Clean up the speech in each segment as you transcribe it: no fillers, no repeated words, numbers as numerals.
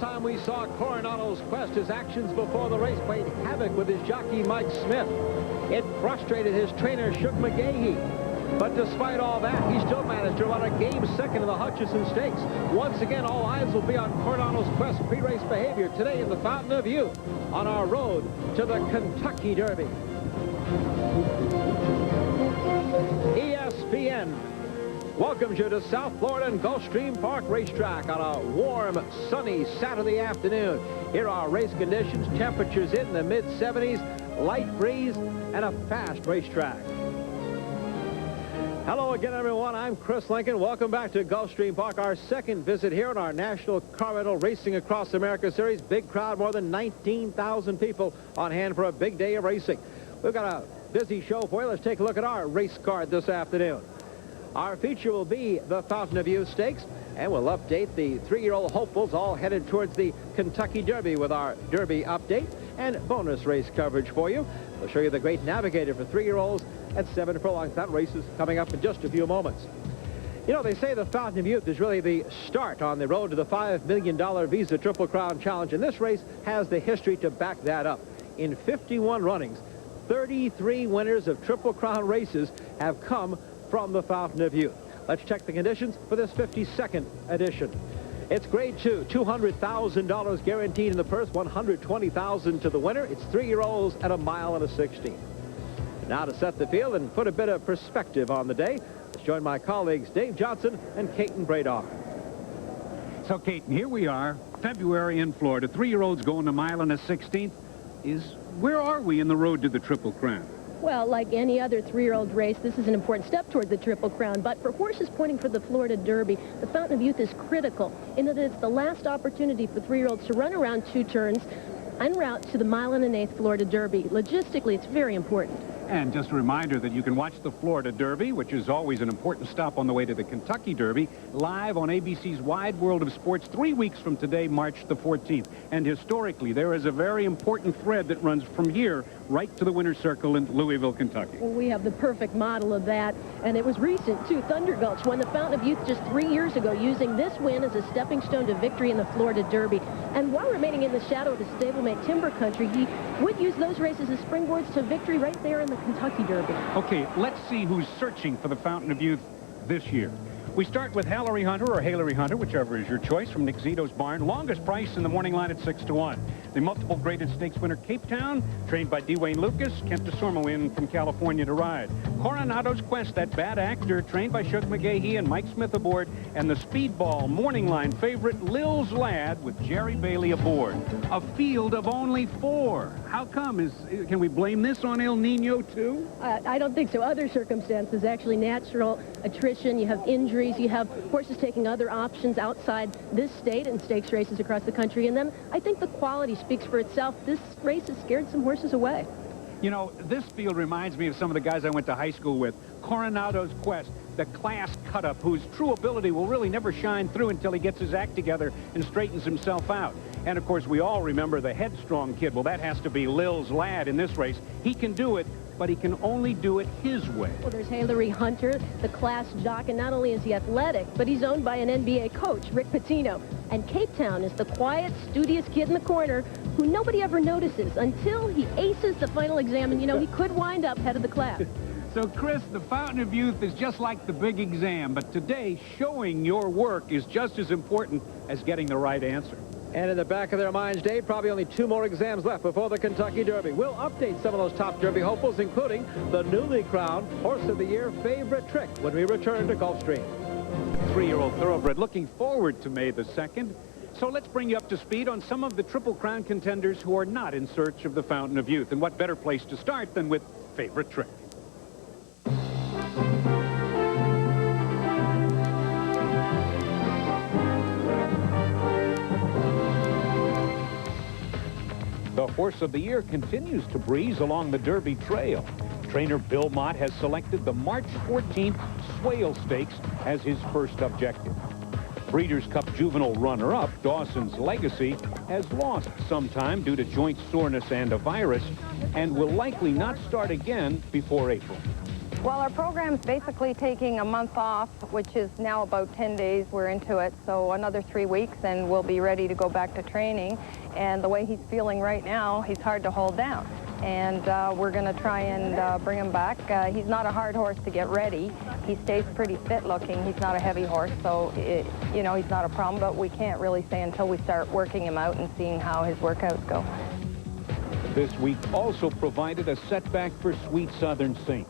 time we saw Coronado's Quest, his actions before the race played havoc with his jockey Mike Smith. It frustrated his trainer Shug McGahee. But despite all that, he still managed to run a game second in the Hutchinson Stakes. Once again, all eyes will be on Coronado's Quest pre-race behavior today in the Fountain of Youth on our road to the Kentucky Derby. ESPN welcomes you to South Florida and Gulfstream Park Racetrack on a warm, sunny Saturday afternoon. Here are race conditions, temperatures in the mid-70s, light breeze, and a fast racetrack. Hello again, everyone. I'm Chris Lincoln. Welcome back to Gulfstream Park, our second visit here on our National Car Rental Racing Across America Series. Big crowd, more than 19,000 people on hand for a big day of racing. We've got a busy show for you. Let's take a look at our race card this afternoon. Our feature will be the Fountain of Youth Stakes, and we'll update the three-year-old hopefuls all headed towards the Kentucky Derby with our Derby update and bonus race coverage for you. We'll show you the great Navigator for three-year-olds at 7 furlongs. That race is coming up in just a few moments. You know, they say the Fountain of Youth is really the start on the road to the $5 million Visa Triple Crown Challenge, and this race has the history to back that up. In 51 runnings, 33 winners of Triple Crown races have come from the Fountain of Youth. Let's check the conditions for this 52nd edition. It's grade 2, $200,000 guaranteed in the purse, $120,000 to the winner. It's three-year-olds at 1 mile and a 16th. Now to set the field and put a bit of perspective on the day, let's join my colleagues Dave Johnson and Caton Bradar. So, Caton, here we are, February in Florida. Three-year-olds going 1 mile and a 16th. Where are we in the road to the Triple Crown? Well, like any other three-year-old race, this is an important step toward the Triple Crown. But for horses pointing for the Florida Derby, the Fountain of Youth is critical in that it's the last opportunity for three-year-olds to run around 2 turns en route to the 1 mile and an 1/8 Florida Derby. Logistically, it's very important. And just a reminder that you can watch the Florida Derby, which is always an important stop on the way to the Kentucky Derby, live on ABC's Wide World of Sports 3 weeks from today, March the 14th. And historically, there is a very important thread that runs from here right to the winner's circle in Louisville, Kentucky. Well, we have the perfect model of that, and it was recent, too. Thunder Gulch won the Fountain of Youth just 3 years ago, using this win as a stepping stone to victory in the Florida Derby. And while remaining in the shadow of the stablemate Timber Country, he would use those races as springboards to victory right there in the Kentucky Derby. Okay, let's see who's searching for the Fountain of Youth this year. We start with Hallery Hunter, or Hallery Hunter, whichever is your choice, from Nick Zito's barn. Longest price in the morning line at 6 to 1. The multiple graded stakes winner, Cape Town, trained by D. Wayne Lucas, Kent DeSormo in from California to ride. Coronado's Quest, that bad actor, trained by Shug McGahee and Mike Smith aboard. And the Speedball morning line favorite, Lil's Lad, with Jerry Bailey aboard. A field of only 4. How come? Can we blame this on El Nino, too? I don't think so. Other circumstances, actually natural attrition, you have injuries, you have horses taking other options outside this state and stakes races across the country. And then I think the quality speaks for itself. This race has scared some horses away. You know, this field reminds me of some of the guys I went to high school with. Coronado's Quest, the class cut-up, whose true ability will really never shine through until he gets his act together and straightens himself out. And, of course, we all remember the headstrong kid. Well, that has to be Lil's Lad in this race. He can do it, but he can only do it his way. Well, there's Hallery Hunter, the class jock, and not only is he athletic, but he's owned by an NBA coach, Rick Pitino. And Cape Town is the quiet, studious kid in the corner who nobody ever notices until he aces the final exam, and, you know, he could wind up head of the class. So, Chris, the Fountain of Youth is just like the big exam, but today, showing your work is just as important as getting the right answer. And in the back of their minds, Dave, probably only 2 more exams left before the Kentucky Derby. We'll update some of those top Derby hopefuls, including the newly crowned Horse of the Year favorite Trick when we return to Gulfstream. 3-year-old thoroughbred looking forward to May the 2nd. So let's bring you up to speed on some of the Triple Crown contenders who are not in search of the Fountain of Youth. And what better place to start than with favorite Trick? The Horse of the Year continues to breeze along the Derby trail. Trainer Bill Mott has selected the March 14th Swale Stakes as his first objective. Breeders' Cup juvenile runner-up, Dawson's Legacy, has lost some time due to joint soreness and a virus, and will likely not start again before April. Well, our program's basically taking a month off, which is now about 10 days we're into it, so another 3 weeks and we'll be ready to go back to training. And the way he's feeling right now, he's hard to hold down. And we're going to try and bring him back. He's not a hard horse to get ready. He stays pretty fit looking. He's not a heavy horse, so, you know, he's not a problem, but we can't really say until we start working him out and seeing how his workouts go. This week also provided a setback for Sweet Southern Saint.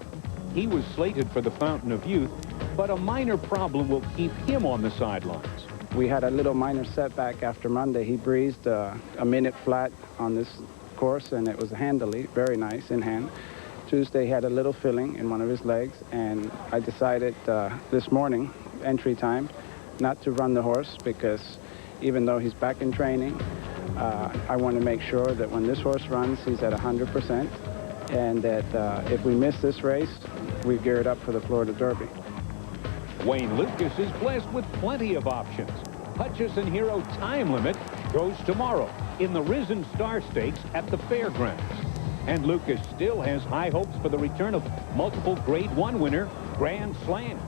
He was slated for the Fountain of Youth, but a minor problem will keep him on the sidelines. We had a little minor setback after Monday. He breezed a minute flat on this course, and it was handily, very nice in hand. Tuesday he had a little filling in one of his legs, and I decided this morning, entry time, not to run the horse because even though he's back in training, I want to make sure that when this horse runs, he's at 100%, and that if we miss this race, we've geared up for the Florida Derby. Wayne Lucas is blessed with plenty of options. Hutchison Hero Time Limit goes tomorrow in the Risen Star Stakes at the Fairgrounds. And Lucas still has high hopes for the return of multiple Grade 1 winner Grand Slam.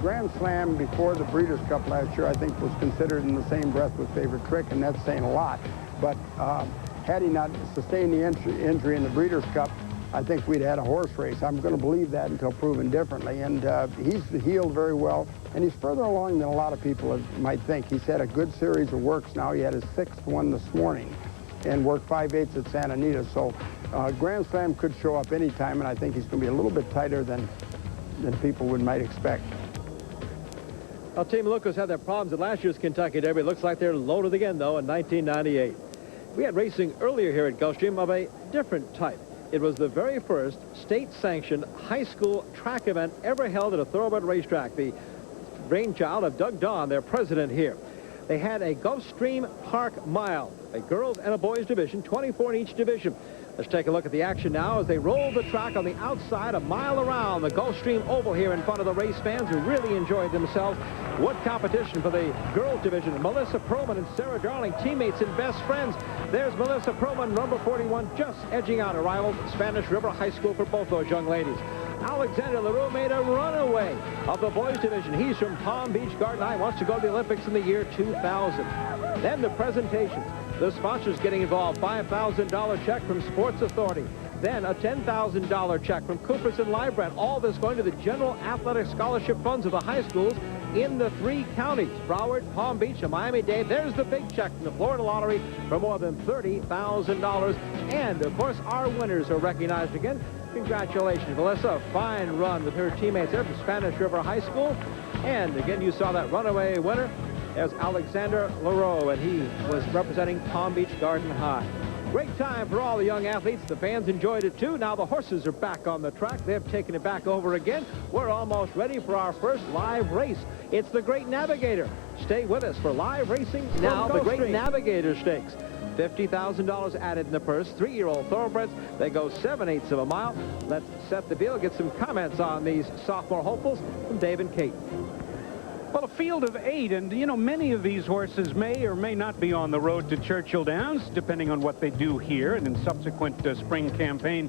Grand Slam before the Breeders' Cup last year, I think, was considered in the same breath with Favorite Trick, and that's saying a lot. But had he not sustained the injury in the Breeders' Cup, I think we'd had a horse race. I'm going to believe that until proven differently. And he's healed very well, and he's further along than a lot of people might think. He's had a good series of works now. He had his 6th one this morning and worked 5/8 at Santa Anita. So Grand Slam could show up anytime, and I think he's going to be a little bit tighter than people might expect. Well, Team Lucas had their problems at last year's Kentucky Derby. It looks like they're loaded again, though, in 1998. We had racing earlier here at Gulfstream of a different type. It was the very first state-sanctioned high school track event ever held at a thoroughbred racetrack. The brainchild of Doug Don, their president here. They had a Gulfstream Park Mile, a girls and a boys division, 24 in each division. Let's take a look at the action now as they roll the track on the outside, a mile around the Gulfstream Oval here in front of the race fans who really enjoyed themselves. What competition for the girls division. Melissa Proman and Sarah Darling, teammates and best friends. There's Melissa Proman, number 41, just edging out a rival Spanish River High School for both those young ladies. Alexander LaRue made a runaway of the boys division. He's from Palm Beach Garden High, wants to go to the Olympics in the year 2000. Then the presentations. The sponsors getting involved, $5,000 check from Sports Authority. Then a $10,000 check from Coopers and Librand. All this going to the general athletic scholarship funds of the high schools in the 3 counties, Broward, Palm Beach, and Miami-Dade. There's the big check from the Florida Lottery for more than $30,000. And, of course, our winners are recognized again. Congratulations, Melissa. A fine run with her teammates there from Spanish River High School. And, again, you saw that runaway winner. There's Alexander LaRue, and he was representing Palm Beach Garden High. Great time for all the young athletes. The fans enjoyed it, too. Now the horses are back on the track. They've taken it back over again. We're almost ready for our first live race. It's the Great Navigator. Stay with us for live racing now, the Great Navigator Stakes. $50,000 added in the purse. 3-year-old thoroughbreds. They go 7/8 of a mile. Let's set the deal. Get some comments on these sophomore hopefuls from Dave and Kate. Well, a field of 8, and, you know, many of these horses may or may not be on the road to Churchill Downs, depending on what they do here and in subsequent spring campaign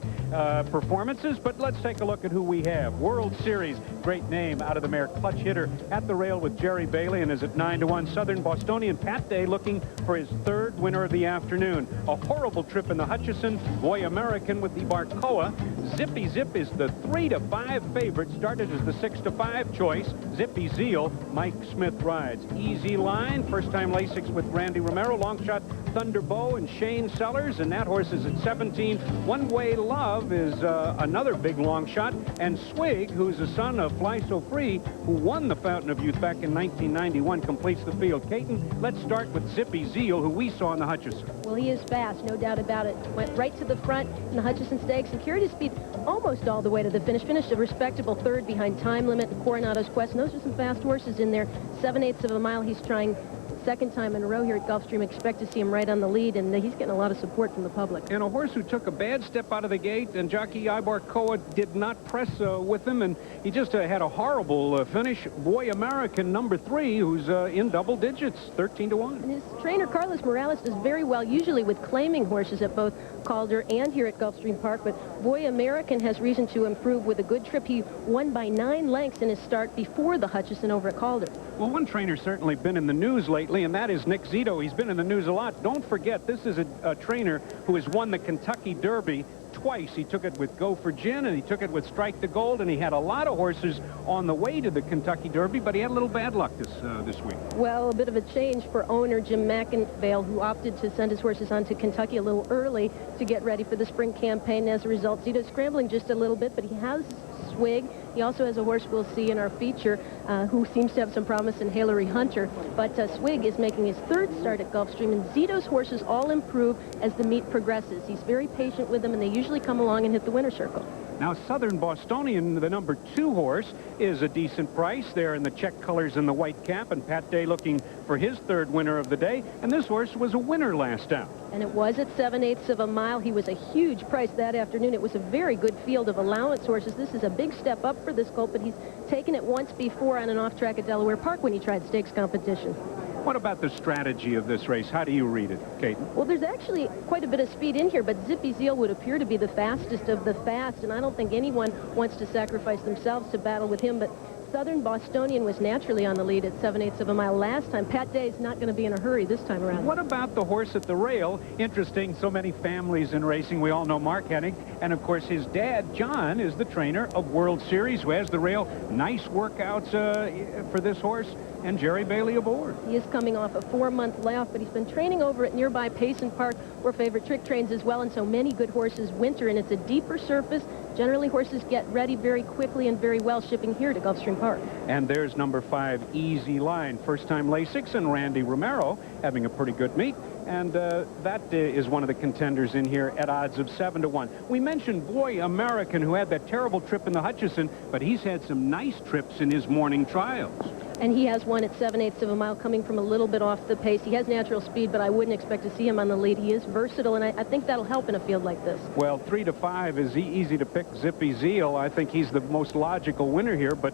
performances. But let's take a look at who we have. World Series, great name out of the mare, Clutch Hitter at the rail with Jerry Bailey and is at 9-1. Southern Bostonian Pat Day looking for his 3rd winner of the afternoon. A horrible trip in the Hutchison, Boy American with the Barcoa. Zippy Zip is the 3-5 favorite, started as the 6-5 choice. Zippy Zeal, Mike Smith rides. Easy Line, first-time Lasix with Randy Romero. Long Shot, Thunderbow and Shane Sellers, and that horse is at 17. One Way Love is another big long shot. And Swig, who's the son of Fly So Free, who won the Fountain of Youth back in 1991, completes the field. Caton, let's start with Zippy Zeal, who we saw in the Hutchison. Well, he is fast, no doubt about it. Went right to the front in the Hutchison Stakes and carried his speed almost all the way to the finish. Finished a respectable 3rd behind Time Limit and Coronado's Quest. And those are some fast horses in there. 7/8 of a mile. He's trying second time in a row here at Gulfstream. Expect to see him right on the lead, and he's getting a lot of support from the public. And a horse who took a bad step out of the gate, and jockey Ibar Koa did not press with him, and he just had a horrible finish. Boy American, number 3, who's in double digits, 13-1. And his trainer, Carlos Morales, does very well, usually with claiming horses at both Calder and here at Gulfstream Park, but Boy American has reason to improve with a good trip. He won by 9 lengths in his start before the Hutchison over at Calder. Well, one trainer's certainly been in the news lately, and that is Nick Zito. He's been in the news a lot. Don't forget, this is a trainer who has won the Kentucky Derby twice. He took it with Go for Gin, and he took it with Strike the Gold, and he had a lot of horses on the way to the Kentucky Derby, but he had a little bad luck this week. Well, a bit of a change for owner Jim McInvale, who opted to send his horses on to Kentucky a little early to get ready for the spring campaign. As a result, Zito's scrambling just a little bit, but he has Swig. He also has a horse we'll see in our feature who seems to have some promise in Hillary Hunter. But Swig is making his 3rd start at Gulfstream, and Zito's horses all improve as the meet progresses. He's very patient with them, and they usually come along and hit the winner's circle. Now, Southern Bostonian, the number 2 horse, is a decent price there in the check colors and the white cap, and Pat Day looking for his 3rd winner of the day, and this horse was a winner last out. And it was at 7/8 of a mile. He was a huge price that afternoon. It was a very good field of allowance horses. This is a big step up for this colt, but he's taken it once before on an off-track at Delaware Park when he tried stakes competition. What about the strategy of this race? How do you read it, Kate? Well, there's actually quite a bit of speed in here, but Zippy Zeal would appear to be the fastest of the fast, and I don't think anyone wants to sacrifice themselves to battle with him, but Southern Bostonian was naturally on the lead at 7/8 of a mile last time. Pat Day's not going to be in a hurry this time around. What about the horse at the rail? Interesting, so many families in racing. We all know Mark Hennig, and of course his dad, John, is the trainer of World Series, who has the rail. Nice workouts for this horse, and Jerry Bailey aboard. He is coming off a 4-month layoff, but he's been training over at nearby Payson Park, where Favorite Trick trains as well, and so many good horses winter, and it's a deeper surface. Generally, horses get ready very quickly and very well shipping here to Gulfstream Park. And there's number 5, Easy Line. First-time Lasix, and Randy Romero having a pretty good meet. And that is one of the contenders in here at odds of 7-1. We mentioned Boy American, who had that terrible trip in the Hutchison, but he's had some nice trips in his morning trials. And he has one at 7/8 of a mile, coming from a little bit off the pace. He has natural speed, but I wouldn't expect to see him on the lead. He is versatile, and I think that'll help in a field like this. Well, 3 to 5 is easy to pick. Zippy Zeal, I think he's the most logical winner here, but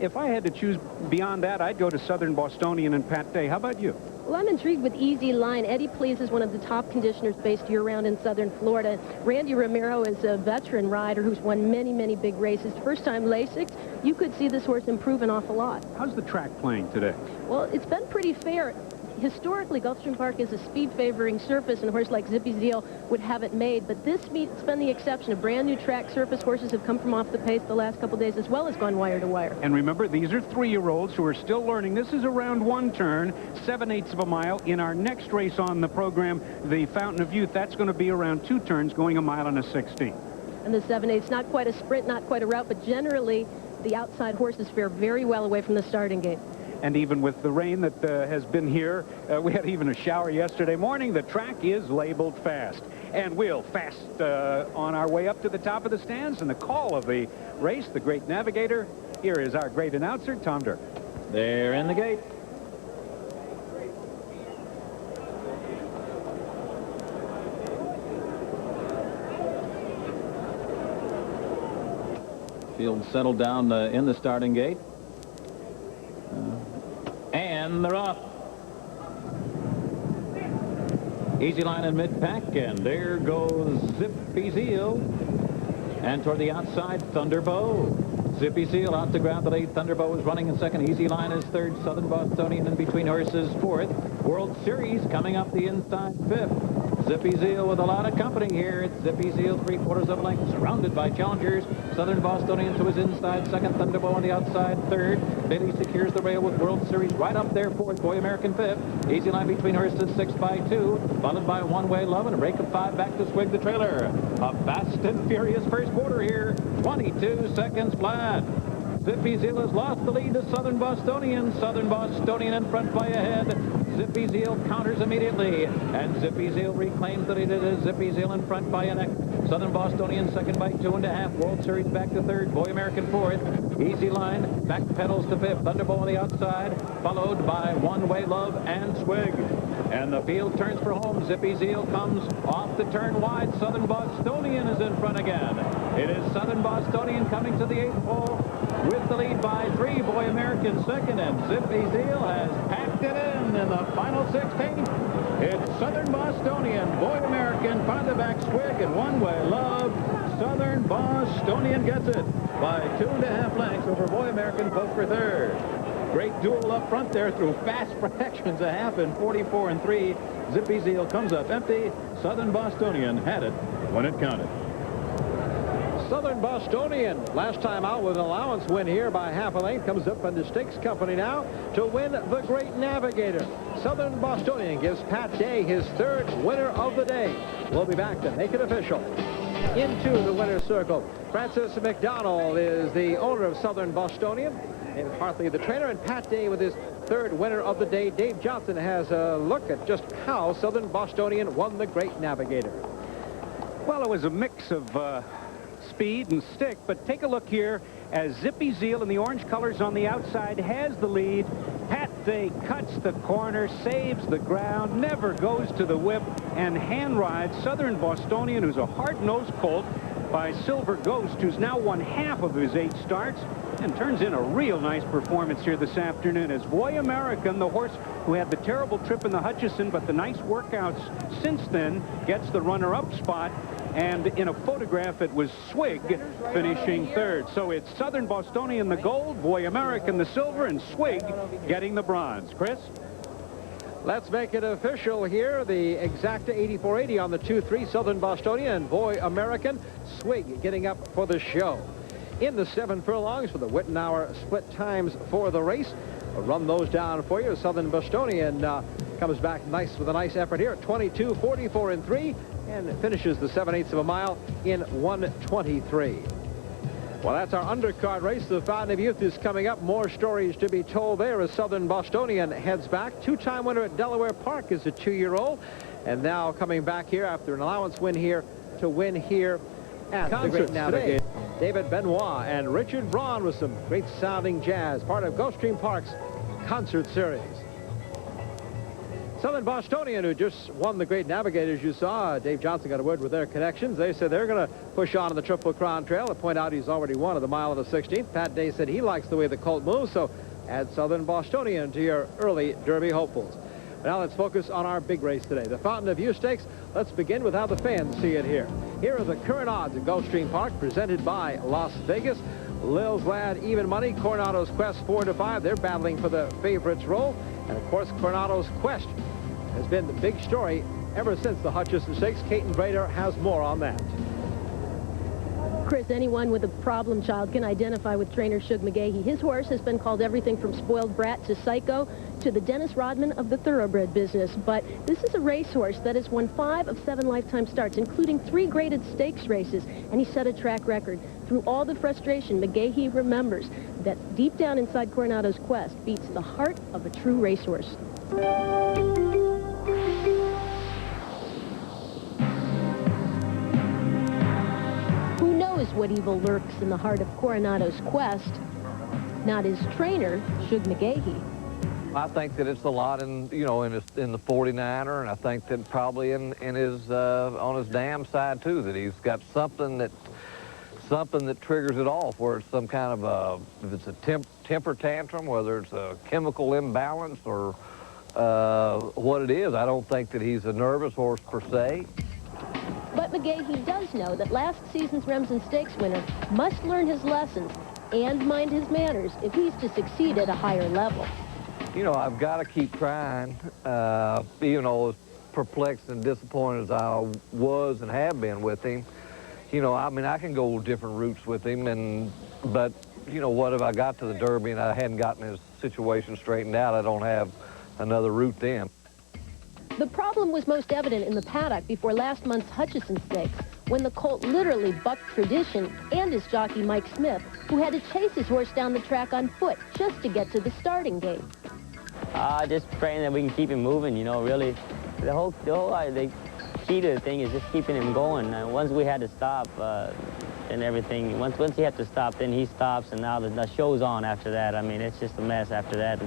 if I had to choose beyond that, I'd go to Southern Bostonian and Pat Day. How about you? Well, I'm intrigued with Easy Line. Eddie Please is one of the top conditioners based year-round in southern Florida. Randy Romero is a veteran rider who's won many, many big races. First-time Lasix. You could see this horse improve an awful lot. How's the track playing today? Well, it's been pretty fair. Historically, Gulfstream Park is a speed-favoring surface, and a horse like Zippy Zeal would have it made. But this meet, it's been the exception. A brand-new track surface. Horses have come from off the pace the last couple days, as well as gone wire to wire. And remember, these are 3-year-olds who are still learning. This is around 1 turn, 7/8 of a mile. In our next race on the program, the Fountain of Youth, that's going to be around 2 turns, going 1 mile and a 16. And the 7/8, not quite a sprint, not quite a route, but generally the outside horses fare very well away from the starting gate. And even with the rain that has been here, we had even a shower yesterday morning. The track is labeled fast. And we'll fast on our way up to the top of the stands. And the call of the race, the great Navigator. Here is our great announcer, Tom Dirk. They're in the gate. Field settled down in the starting gate. And they're off. Easy Line in mid-pack, and there goes Zippy Zeal. And toward the outside, Thunderbow. Zippy Zeal out to grab the lead. Thunderbow is running in second. Easy Line is third. Southern Bostonian in between horses fourth. World Series coming up the inside fifth. Zippy Zeal with a lot of company here. It's Zippy Zeal 3/4 of a length, surrounded by challengers. Southern Bostonian to his inside second. Thunderbow on the outside third. Bailey secures the rail with World Series right up there fourth. Boy American fifth. Easy Line between horses 6 by 2. Followed by One Way Love and a break of 5 back to Swig the trailer. A fast and furious first quarter here. 22 seconds flat. Zippy Zeal has lost the lead to Southern Bostonian. Southern Bostonian in front by a head. Zippy Zeal counters immediately, and Zippy Zeal reclaims the lead. It is Zippy Zeal in front by a neck. Southern Bostonian second by 2.5. World Series back to third. Boy American fourth. Easy Line back pedals to fifth. Thunderbolt on the outside, followed by One Way Love and Swig. And the field turns for home. Zippy Zeal comes off the turn wide. Southern Bostonian is in front again. It is Southern Bostonian coming to the 8th hole with the lead by 3. Boy American second, and Zippy Zeal has packed it in the final 16. It's Southern Bostonian, Boy American, farther back Swig, and One Way Love. Southern Bostonian gets it by 2.5 lengths over Boy American, both for third. Great duel up front there through fast protections, a half in 44 and 3. Zippy Zeal comes up empty. Southern Bostonian had it when it counted. Southern Bostonian, last time out with an allowance win here by half a length, comes up under Stakes Company now to win the Great Navigator. Southern Bostonian gives Pat Day his 3rd winner of the day. We'll be back to make it official. Into the winner's circle, Francis McDonald is the owner of Southern Bostonian, and Hartley the trainer, and Pat Day with his 3rd winner of the day. Dave Johnson has a look at just how Southern Bostonian won the Great Navigator. Well, it was a mix of speed and stick, but take a look here as Zippy Zeal in the orange colors on the outside has the lead. Pat Day cuts the corner, saves the ground, never goes to the whip, and hand rides Southern Bostonian, who's a hard-nosed colt, by Silver Ghost, who's now won half of his 8 starts and turns in a real nice performance here this afternoon as Boy American, the horse who had the terrible trip in the Hutchison, but the nice workouts since then, gets the runner-up spot. And in a photograph, it was Swig finishing 3rd. So it's Southern Bostonian the gold, Boy American the silver, and Swig getting the bronze. Chris? Let's make it official here. The exacta 84.80 on the 2-3, Southern Bostonian and Boy American. Swig getting up for the show. In the 7 furlongs for the Wittenauer split times for the race. I'll run those down for you. Southern Bostonian comes back nice with a nice effort here at 22, 44 and 3, and finishes the 7/8 of a mile in 1:23. Well, that's our undercard race. The Fountain of Youth is coming up. More stories to be told there as Southern Bostonian heads back. 2-time winner at Delaware Park is a 2-year-old. And now coming back here after an allowance win here to win here at the Great Navigator. David Benoit and Richard Braun with some great sounding jazz, part of Gulfstream Park's concert series. Southern Bostonian, who just won the Great Navigator, as you saw, Dave Johnson got a word with their connections. They said they're going to push on in the Triple Crown Trail. To point out he's already won at the mile and the 16th. Pat Day said he likes the way the colt moves, so add Southern Bostonian to your early Derby hopefuls. Now let's focus on our big race today, the Fountain of Youth Stakes. Let's begin with how the fans see it here. Here are the current odds at Gulfstream Park, presented by Las Vegas. Lil's Lad, even money. Coronado's Quest 4-5. They're battling for the favorites role. And of course, Coronado's Quest has been the big story ever since the Hutchison Stakes. Caton Brader has more on that. Chris, anyone with a problem child can identify with trainer Shug McGahee. His horse has been called everything from spoiled brat to psycho to the Dennis Rodman of the thoroughbred business. But this is a racehorse that has won 5 of 7 lifetime starts, including 3 graded stakes races, and he set a track record. Through all the frustration, McGahee remembers that deep down inside Coronado's Quest beats the heart of a true racehorse. What evil lurks in the heart of Coronado's Quest? Not his trainer, Shug McGahee. I think that it's a lot in the 49er, and I think that probably in his on his dam side too, that he's got something that triggers it off, where it's some kind of if it's a temper tantrum, whether it's a chemical imbalance or what it is. I don't think that he's a nervous horse per se. But McGahee does know that last season's Remsen Stakes winner must learn his lessons and mind his manners if he's to succeed at a higher level. You know, I've got to keep trying, even though as perplexed and disappointed as I was and have been with him. You know, I mean, I can go different routes with him, but, you know, what if I got to the Derby and I hadn't gotten his situation straightened out? I don't have another route then. The problem was most evident in the paddock before last month's Hutchison Stakes, when the colt literally bucked tradition and his jockey Mike Smith, who had to chase his horse down the track on foot just to get to the starting gate. Just praying that we can keep him moving, you know, really. The key to the thing is just keeping him going. Once we had to stop, and everything, once he had to stop, then he stops, and now the show's on after that. I mean, it's just a mess after that.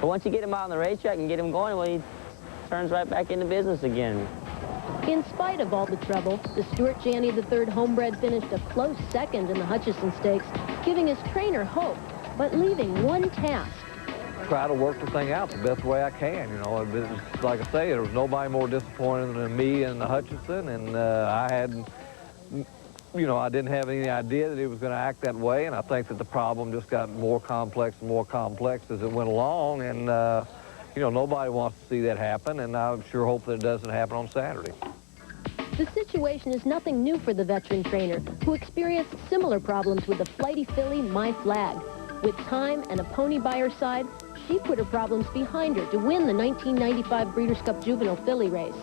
But once you get him out on the racetrack and get him going, well, he turns right back into business again. In spite of all the trouble, the Stuart Janney III homebred finished a close second in the Hutchison Stakes, giving his trainer hope, but leaving one task. Try to work the thing out the best way I can, you know. It's, like I say, there was nobody more disappointed than me and the Hutchison, and I hadn't, you know, I didn't have any idea that he was going to act that way, and I think that the problem just got more complex and more complex as it went along, and, you know, nobody wants to see that happen, and I sure hope that it doesn't happen on Saturday. The situation is nothing new for the veteran trainer, who experienced similar problems with the flighty filly, My Flag. With time and a pony by her side, she put her problems behind her to win the 1995 Breeders' Cup Juvenile Filly race.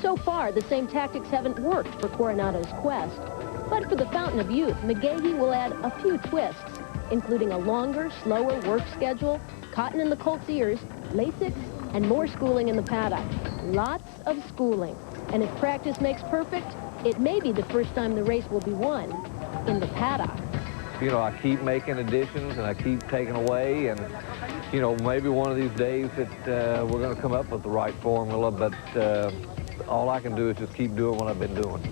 So far, the same tactics haven't worked for Coronado's Quest. But for the Fountain of Youth, McGahee will add a few twists, including a longer, slower work schedule, cotton in the colt's ears, Lasix, and more schooling in the paddock. Lots of schooling. And if practice makes perfect, it may be the first time the race will be won in the paddock. You know, I keep making additions and I keep taking away, and, you know, maybe one of these days that we're going to come up with the right formula, but all I can do is just keep doing what I've been doing.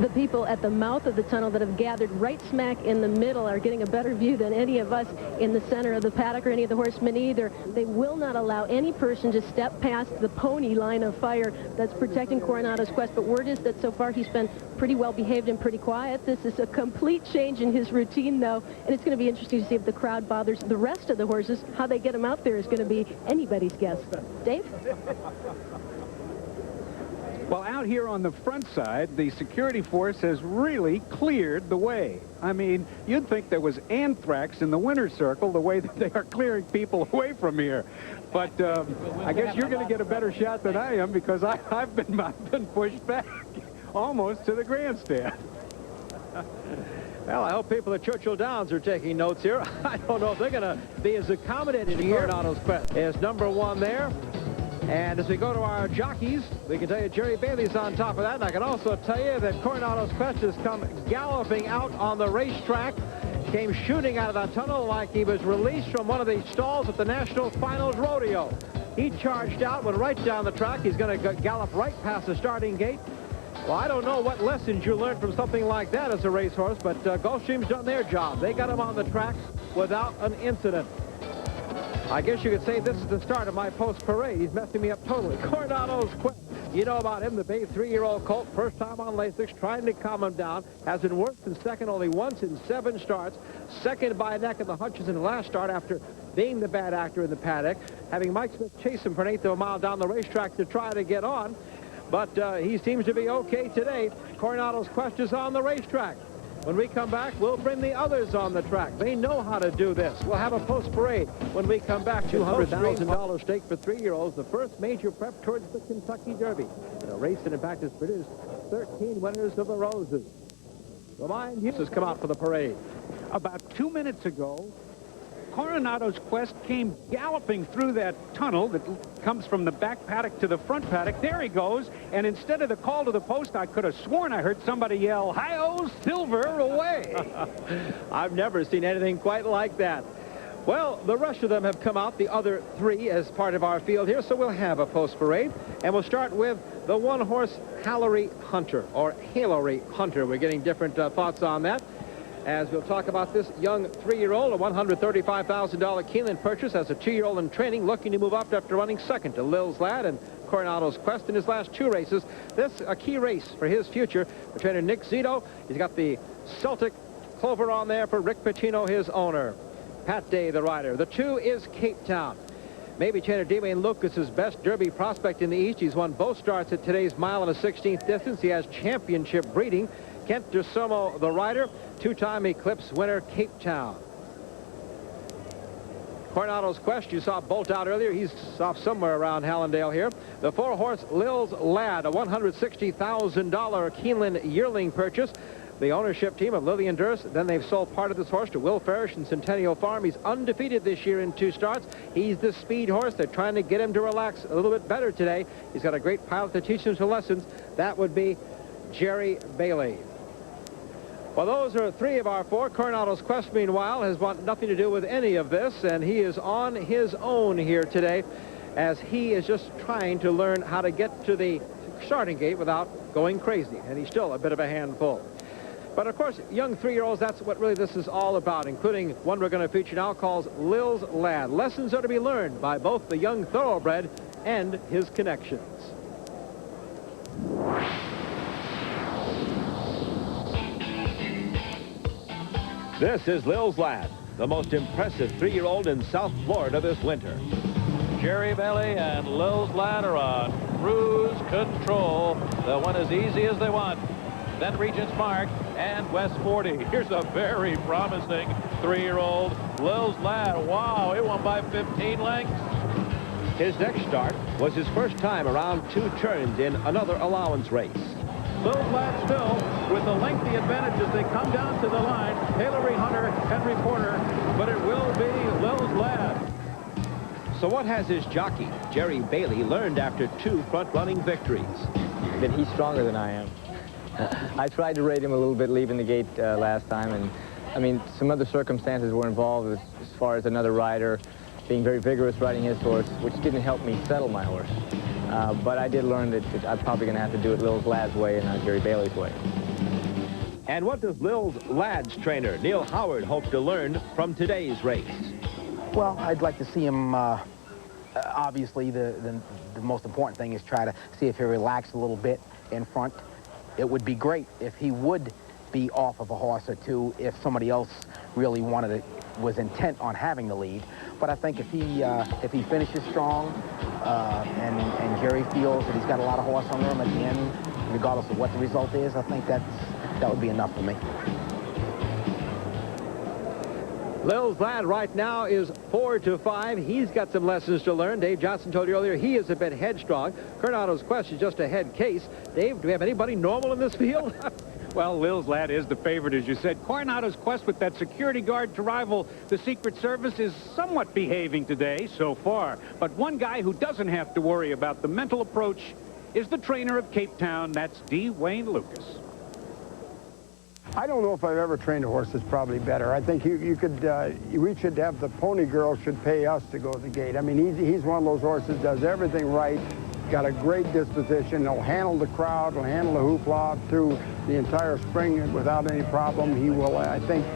The people at the mouth of the tunnel that have gathered right smack in the middle are getting a better view than any of us in the center of the paddock or any of the horsemen either. They will not allow any person to step past the pony line of fire that's protecting Coronado's Quest, but word is that so far he's been pretty well behaved and pretty quiet. This is a complete change in his routine, though, and it's going to be interesting to see if the crowd bothers the rest of the horses. How they get him out there is going to be anybody's guess. Dave? Well, out here on the front side, the security force has really cleared the way. I mean, you'd think there was anthrax in the winner's circle the way that they are clearing people away from here. But I guess you're going to get a better shot than I am, because I've been pushed back almost to the grandstand. Well, I hope people at Churchill Downs are taking notes here. I don't know if they're going to be as accommodating to Coronado's Quest. Is number one there. And as we go to our jockeys, we can tell you Jerry Bailey's on top of that. And I can also tell you that Coronado's Quest has come galloping out on the racetrack. Came shooting out of that tunnel like he was released from one of the stalls at the National Finals Rodeo. He charged out, went right down the track. He's going to gallop right past the starting gate. Well, I don't know what lessons you learned from something like that as a racehorse, but Gulfstream's done their job. They got him on the track without an incident. I guess you could say this is the start of my post-parade. He's messing me up totally. Coronado's Quest. You know about him, the big 3-year-old colt, first time on Lasix, trying to calm him down. Has been worse than second only once in 7 starts. Second by a neck in the Hutchison last start after being the bad actor in the paddock. Having Mike Smith chase him for an 1/8 of a mile down the racetrack to try to get on. But he seems to be okay today. Coronado's Quest is on the racetrack. When we come back, we'll bring the others on the track. They know how to do this. We'll have a post-parade when we come back. $200,000 stake for 3-year-olds, the first major prep towards the Kentucky Derby. The race that, in fact, has produced 13 winners of the Roses. Remind you, has come out for the parade. About 2 minutes ago, Coronado's Quest came galloping through that tunnel that comes from the back paddock to the front paddock. There he goes, and instead of the call to the post, I could have sworn I heard somebody yell, "Hi-oh, Silver, away!" I've never seen anything quite like that. Well, the rest of them have come out, the other 3, as part of our field here, so we'll have a post-parade. And we'll start with the one-horse Hallery Hunter, or Hallery Hunter. We're getting different thoughts on that, as we'll talk about this young 3-year-old, a $135,000 Keeneland purchase as a 2-year-old in training, looking to move up after running second to Lil's Lad and Coronado's Quest in his last 2 races. This a key race for his future. The trainer Nick Zito, he's got the Celtic clover on there for Rick Pacino, his owner. Pat Day, the rider. The 2 is Cape Town. Maybe trainer Dwayne Lucas's best Derby prospect in the East. He's won both starts at today's mile and a 16th distance. He has championship breeding. Kent DeSomo, the rider, 2-time Eclipse winner, Cape Town. Coronado's Quest, you saw bolt out earlier. He's off somewhere around Hallandale here. The 4-horse Lil's Lad, a $160,000 Keeneland yearling purchase. the ownership team of Lillian Durst. Then they've sold part of this horse to Will Farish and Centennial Farm. He's undefeated this year in 2 starts. He's the speed horse. They're trying to get him to relax a little bit better today. He's got a great pilot to teach him some lessons. That would be Jerry Bailey. Well, those are 3 of our 4. Coronado's Quest, meanwhile, has want nothing to do with any of this, and he is on his own here today as he is just trying to learn how to get to the starting gate without going crazy, and he's still a bit of a handful. But, of course, young 3-year-olds, that's what really this is all about, including one we're going to feature now called Lil's Lad. Lessons are to be learned by both the young thoroughbred and his connections. This is Lil's Lad, the most impressive 3-year-old in South Florida this winter. Jerry Bailey and Lil's Lad are on cruise control. They'll win as easy as they want. Then Regent's Park and West 40. Here's a very promising 3-year-old Lil's Lad. Wow, it won by 15 lengths. His next start was his first time around 2 turns in another allowance race. Lil's Lad still with the lengthy advantage as they come down to the line. Hillary Hunter, Henry Porter, but it will be Lil's Lad. So what has his jockey, Jerry Bailey, learned after 2 front-running victories? That he's stronger than I am. I tried to rate him a little bit leaving the gate last time, and I mean, some other circumstances were involved as far as another rider being very vigorous riding his horse, which didn't help me settle my horse. But I did learn that I'm probably going to have to do it Lil's Lad's way and not Jerry Bailey's way. And what does Lil's Lad's trainer, Neil Howard, hope to learn from today's race? Well, I'd like to see him, obviously, the most important thing is try to see if he relaxes a little bit in front. It would be great if he would be off of a horse or 2 if somebody else really was intent on having the lead. But I think if he finishes strong and Jerry feels that he's got a lot of horse under him at the end, regardless of what the result is, I think that would be enough for me. Lil's Lad right now is 4-5. He's got some lessons to learn. Dave Johnson told you earlier he is a bit headstrong. Coronado's Quest is just a head case. Dave, do we have anybody normal in this field? Well, Lil's Lad is the favorite, as you said. Coronado's Quest with that security guard to rival the Secret Service is somewhat behaving today so far. But one guy who doesn't have to worry about the mental approach is the trainer of Cape Town. That's D. Wayne Lucas. I don't know if I've ever trained a horse that's probably better. I think we should have the pony girl should pay us to go to the gate. I mean, he's one of those horses, does everything right, got a great disposition. He'll handle the crowd, he'll handle the hoopla through the entire spring without any problem. He will, I think,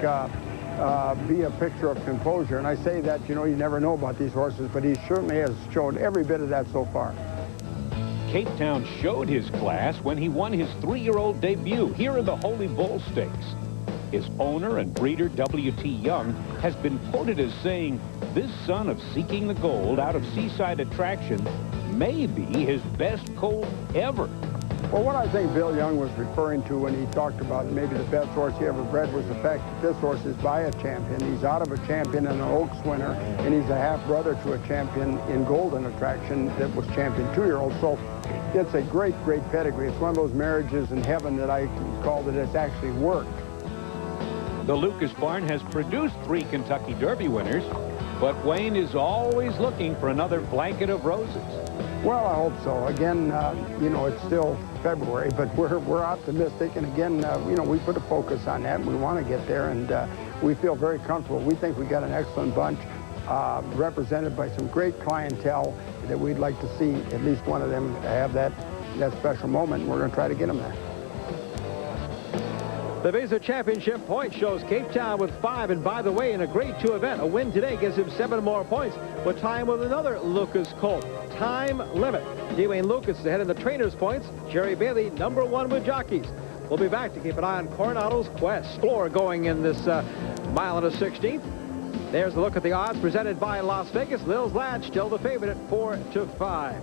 be a picture of composure. And I say that, you never know about these horses, but he certainly has showed every bit of that so far. Cape Town showed his class when he won his 3-year-old debut here in the Holy Bull Stakes. His owner and breeder, W.T. Young, has been quoted as saying, "This son of Seeking the Gold out of Seaside Attraction may be his best colt ever." Well, what I think Bill Young was referring to when he talked about maybe the best horse he ever bred was the fact that this horse is by a champion. He's out of a champion and an Oaks winner, and he's a half-brother to a champion in Golden Attraction that was champion 2-year-old. So it's a great, great pedigree. It's one of those marriages in heaven that I call that it's actually worked. The Lucas barn has produced 3 Kentucky Derby winners, but Wayne is always looking for another blanket of roses. Well, I hope so. Again, it's still February, but we're optimistic, and again, we put a focus on that. We want to get there, and we feel very comfortable. We think we got an excellent bunch, represented by some great clientele that we'd like to see at least one of them have that special moment, and we're going to try to get them there. The Visa Championship point shows Cape Town with 5, and by the way, in a Grade 2 event, a win today gives him 7 more points, with time with another Lucas colt. Time limit. D. Wayne Lucas is ahead in the trainers' points. Jerry Bailey, #1 with jockeys. We'll be back to keep an eye on Coronado's Quest. Score going in this mile and a 16th. There's a look at the odds presented by Las Vegas. Lil's Lad still the favorite at 4-5.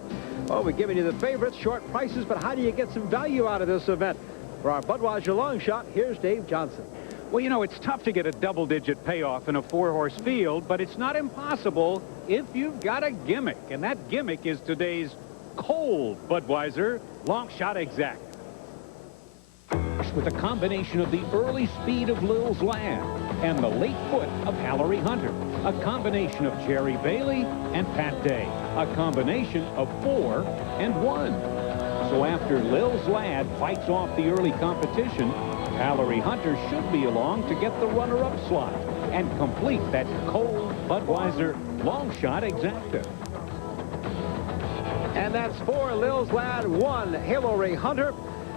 Oh, we're giving you the favorites, short prices, but how do you get some value out of this event? For our Budweiser long shot, here's Dave Johnson. Well, it's tough to get a double-digit payoff in a 4-horse field, but it's not impossible if you've got a gimmick. And that gimmick is today's cold Budweiser long shot exact. finish with a combination of the early speed of Lil's Lad and the late foot of Hallery Hunter, a combination of Jerry Bailey and Pat Day, a combination of 4 and 1. So after Lil's Lad fights off the early competition, Hallery Hunter should be along to get the runner-up slot and complete that cold Budweiser long shot exacta. And that's 4 Lil's Lad, 1 Hallery Hunter.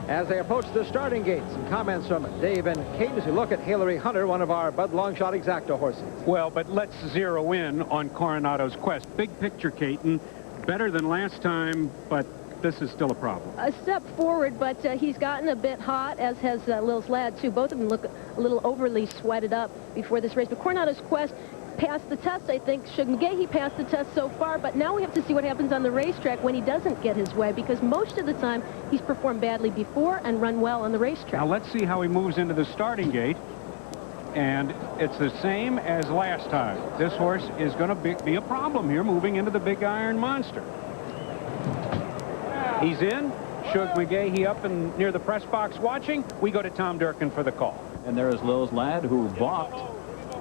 As they approach the starting gate, some comments from Dave and Kate as we look at Hallery Hunter, one of our Bud Longshot exacta horses. Well, but let's zero in on Coronado's Quest. Big picture, Caton. Better than last time, but this is still a problem. A step forward, but he's gotten a bit hot, as has Lil's Lad, too. Both of them look a little overly sweated up before this race. But Coronado's Quest passed the test, I think. Shug McGahee passed the test so far, but now we have to see what happens on the racetrack when he doesn't get his way, because most of the time he's performed badly before and run well on the racetrack. Now let's see how he moves into the starting gate. And it's the same as last time. This horse is going to be a problem here moving into the Big Iron Monster. He's in. Shug McGahee up and near the press box watching. We go to Tom Durkin for the call. And there is Lil's Lad, who balked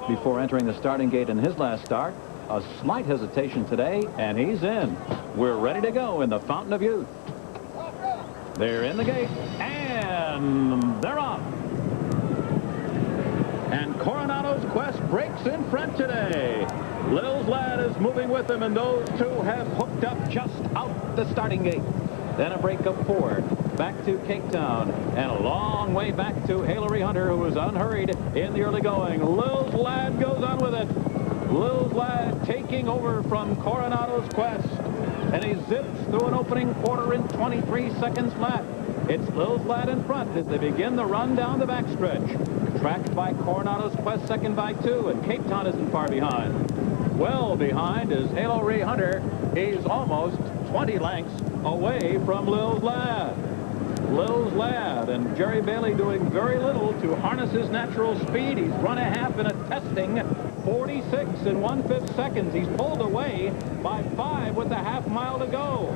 before entering the starting gate in his last start. A slight hesitation today, and he's in. We're ready to go in the Fountain of Youth. They're in the gate, and they're off. And Coronado's Quest breaks in front today. Lil's Lad is moving with him, and those two have hooked up just out the starting gate. Then a break of 4. Back to Cape Town, and a long way back to Hallery Hunter, who was unhurried in the early going. Lil's Lad goes on with it. Lil's Lad taking over from Coronado's Quest, and he zips through an opening quarter in 23 seconds flat. It's Lil's Lad in front as they begin the run down the backstretch. Tracked by Coronado's Quest, second by 2, and Cape Town isn't far behind. Well behind is Hallery Hunter. He's almost 20 lengths away from Lil's Lad. Lil's Lad and Jerry Bailey doing very little to harness his natural speed. He's run a half in a testing 46 and 1/5 seconds. He's pulled away by 5 with a half mile to go.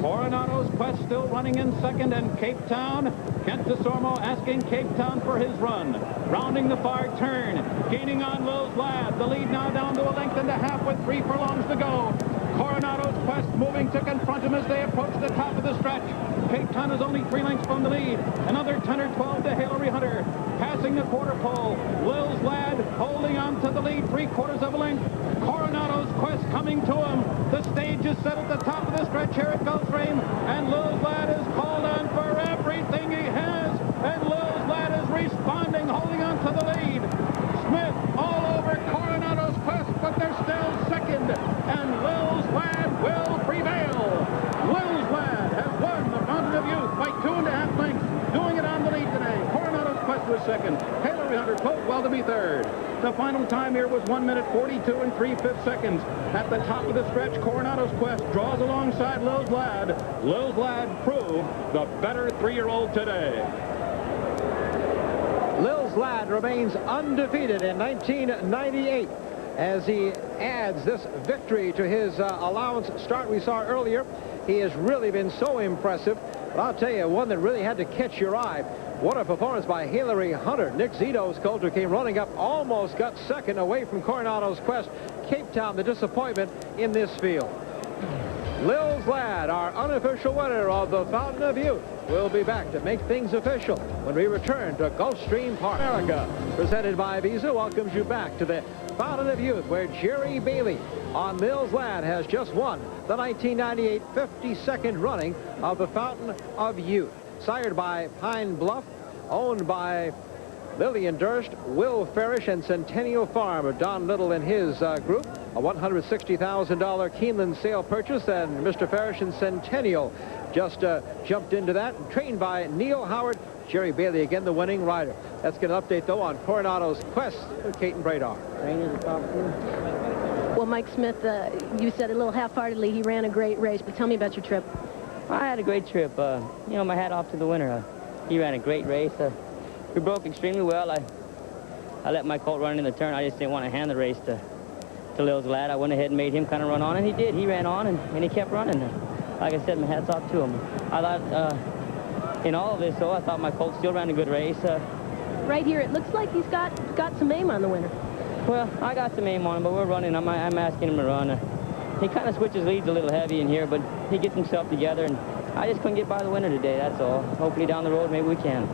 Coronado's Quest still running in second, and Cape Town. Kent DeSormo asking Cape Town for his run. Rounding the far turn, gaining on Lil's Lad. The lead now down to a length and a half with 3 furlongs to go. Coronado's Quest moving to confront him as they approach the top of the stretch. Cape Town is only 3 lengths from the lead. Another 10 or 12 to Hallery Hunter. Passing the quarter pole. Lil's Lad holding on to the lead 3/4 of a length. Coronado's Quest coming to him. The stage is set at the top of the stretch here at Gulfstream, and Lil's Lad is called on for everything he has, and Lil's Lad is responding, holding on to the lead. Smith all over Coronado's Quest, but they're still second, and Lil's Lad will prevail. Lil's Lad has won the Fountain of Youth by 2.5 lengths, doing it on the lead today. Coronado's Quest was second. Hallery Hunter poked well to be third. The final time here was 1 minute 42 and 3/5 seconds. At the top of the stretch, Coronado's Quest draws alongside Lil's Lad. Lil's Lad proved the better 3-year-old today. Lil's Lad remains undefeated in 1998 as he adds this victory to his allowance start we saw earlier. He has really been so impressive. But I'll tell you, one that really had to catch your eye. What a performance by Hallery Hunter. Nick Zito's coulter came running up, almost got second away from Coronado's Quest. Cape Town, the disappointment in this field. Lil's Lad, our unofficial winner of the Fountain of Youth, will be back to make things official when we return to Gulfstream Park. America, presented by Visa, welcomes you back to the Fountain of Youth, where Jerry Bailey on Lil's Lad has just won the 1998 52nd running of the Fountain of Youth. Sired by Pine Bluff, owned by Lillian Durst, Will Farish, and Centennial Farm. Don Little and his group. A $160,000 Keeneland sale purchase, and Mr. Farish and Centennial just jumped into that. Trained by Neil Howard. Jerry Bailey again the winning rider. Let's get an update, though, on Coronado's Quest with Kate and Bradar. Well, Mike Smith, you said a little half-heartedly he ran a great race, but tell me about your trip. I had a great trip. You know, my hat off to the winner. He ran a great race. We broke extremely well. I let my colt run in the turn. I just didn't want to hand the race to Lil's Lad. I went ahead and made him kind of run on, and he did. He ran on, and he kept running. Like I said, my hat's off to him. I thought in all of this, so I thought my colt still ran a good race. Right here, it looks like he's got some aim on the winner. Well, I got some aim on him, but we're running. I'm asking him to run. He kind of switches leads a little heavy in here, but he gets himself together, and I just couldn't get by the winner today, that's all. Hopefully down the road, maybe we can.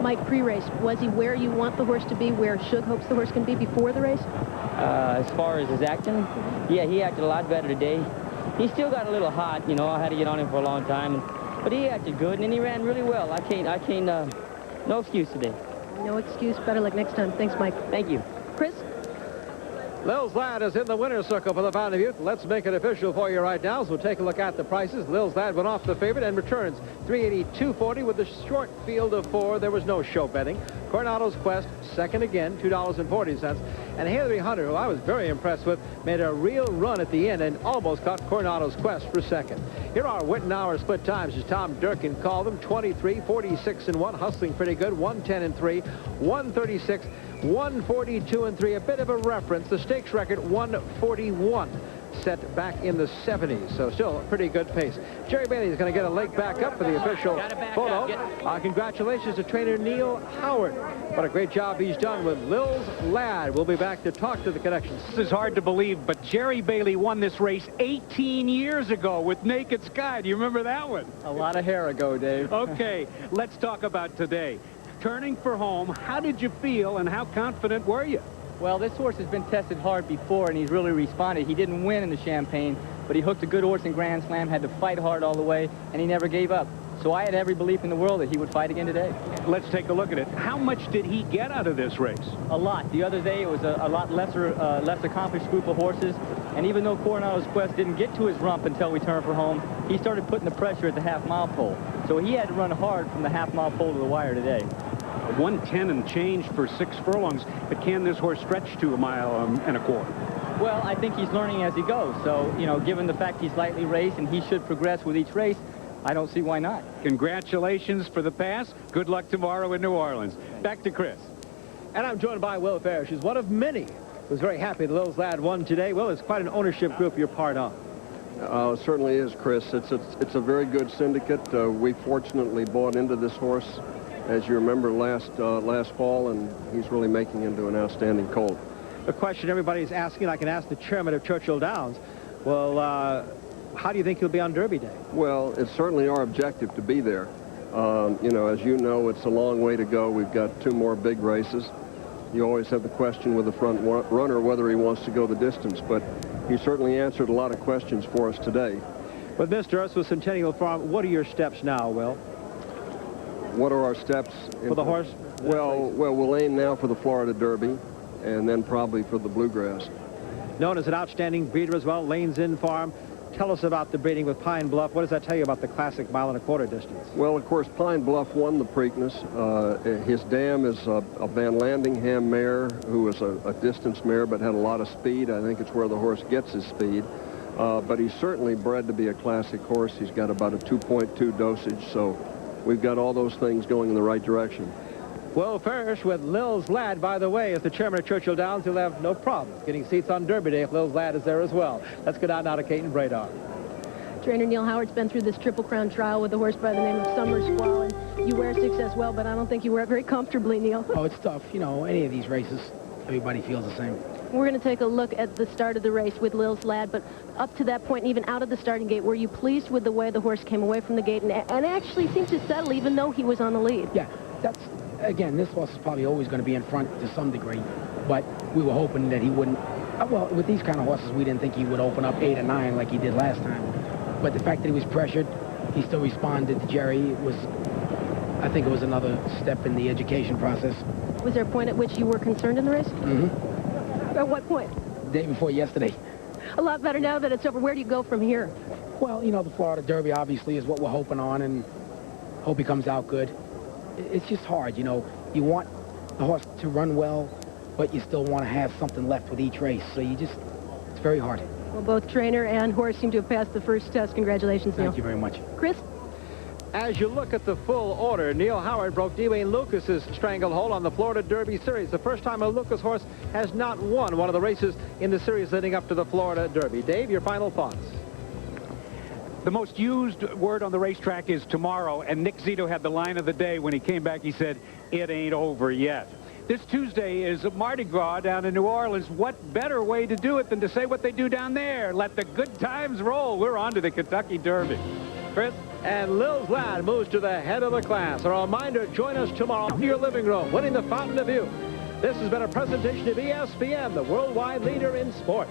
Mike, pre-race, was he where you want the horse to be, where Shug hopes the horse can be before the race? As far as his acting, yeah, he acted a lot better today. He still got a little hot, you know. I had to get on him for a long time, but he acted good, and he ran really well. No excuse today. No excuse. Better luck next time. Thanks, Mike. Thank you. Chris? Lil's Lad is in the winner's circle for the Fountain of Youth. Let's make it official for you right now, so take a look at the prices. Lil's Lad went off the favorite and returns $382.40 with the short field of 4. There was no show betting. Coronado's Quest, second again, $2.40. And Haley Hunter, who I was very impressed with, made a real run at the end and almost caught Coronado's Quest for second. Here are Wittenauer split times, as Tom Durkin called them: 23, 46 and 1, hustling pretty good, 110 and 3, 136, 142 and 3. A bit of a reference. The stakes record 141, set back in the 70s. So still a pretty good pace. Jerry Bailey is going to get a leg back up for the official photo. Congratulations to trainer Neil Howard. What a great job he's done with Lil's Lad. We'll be back to talk to the connections. This is hard to believe, but Jerry Bailey won this race 18 years ago with Naked Sky. Do you remember that one? A lot of hair ago, Dave. Okay, let's talk about today. Turning for home, how did you feel and how confident were you? Well, this horse has been tested hard before, and he's really responded. He didn't win in the Champagne, but he hooked a good horse in Grand Slam, had to fight hard all the way, and he never gave up. So I had every belief in the world that he would fight again today. Let's take a look at it. How much did he get out of this race? A lot. The other day, it was a lot less accomplished group of horses, and even though Coronado's Quest didn't get to his rump until we turned for home, he started putting the pressure at the half-mile pole. So he had to run hard from the half-mile pole to the wire today. 110 and change for 6 furlongs, but can this horse stretch to a mile and a quarter? Well, I think he's learning as he goes. So, you know, given the fact he's lightly raced and he should progress with each race, I don't see why not. Congratulations for the pass. Good luck tomorrow in New Orleans. Back to Chris. And I'm joined by Will Farish, who's one of many who's very happy that Lil's Lad won today. Will, it's quite an ownership group you're part of. It certainly is, Chris. It's a very good syndicate. We fortunately bought into this horse, as you remember, last fall, and he's really making into an outstanding colt. The question everybody's asking, I can ask the chairman of Churchill Downs, well, how do you think he'll be on Derby Day? Well, it's certainly our objective to be there. You know, as you know, it's a long way to go. We've got 2 more big races. You always have the question with the front runner whether he wants to go the distance, but he certainly answered a lot of questions for us today. With Mr. Ursula Centennial Farm, what are your steps now, Will? What are our steps? For the horse? Well, we'll aim now for the Florida Derby, and then probably for the Bluegrass. Known as an outstanding breeder as well, Lane's Inn Farm. Tell us about the breeding with Pine Bluff. What does that tell you about the classic 1.25 mile distance? Well, of course, Pine Bluff won the Preakness. His dam is a Van Landingham mare who is a distance mare but had a lot of speed. I think it's where the horse gets his speed. But he's certainly bred to be a classic horse. He's got about a 2.2 dosage, so we've got all those things going in the right direction. Will Farish with Lil's Lad, by the way, as the chairman of Churchill Downs. He'll have no problem getting seats on Derby Day if Lil's Lad is there as well. Let's go down now to Kate and Bradar. Trainer Neil Howard's been through this Triple Crown trial with a horse by the name of Summer Squall, and you wear 6 as well, but I don't think you wear it very comfortably, Neil. Oh, it's tough. You know, any of these races, everybody feels the same. We're going to take a look at the start of the race with Lil's Lad, but up to that point, even out of the starting gate, were you pleased with the way the horse came away from the gate and actually seemed to settle even though he was on the lead? Yeah, again, this horse is probably always going to be in front to some degree, but we were hoping that he wouldn't. Well, with these kind of horses, we didn't think he would open up 8 or 9 like he did last time. But the fact that he was pressured, he still responded to Jerry. I think it was another step in the education process. Was there a point at which you were concerned in the race? Mm-hmm. At what point? The day before yesterday. A lot better now that it's over. Where do you go from here? Well, you know, the Florida Derby obviously is what we're hoping on, and hope he comes out good. It's just hard, you know. You want the horse to run well, but you still want to have something left with each race. So it's very hard. Well, both trainer and horse seem to have passed the first test. Congratulations, Neil. Thank you very much. Chris? As you look at the full order, Neil Howard broke Dwayne Lucas's stranglehold on the Florida Derby Series. The first time a Lucas horse has not won one of the races in the series leading up to the Florida Derby. Dave, your final thoughts? The most used word on the racetrack is tomorrow, and Nick Zito had the line of the day when he came back. He said, "It ain't over yet." This Tuesday is Mardi Gras down in New Orleans. What better way to do it than to say what they do down there? Let the good times roll. We're on to the Kentucky Derby. Chris? And Lil's Lad moves to the head of the class. A reminder, join us tomorrow in your living room, winning the Fountain of Youth. This has been a presentation of ESPN, the worldwide leader in sports.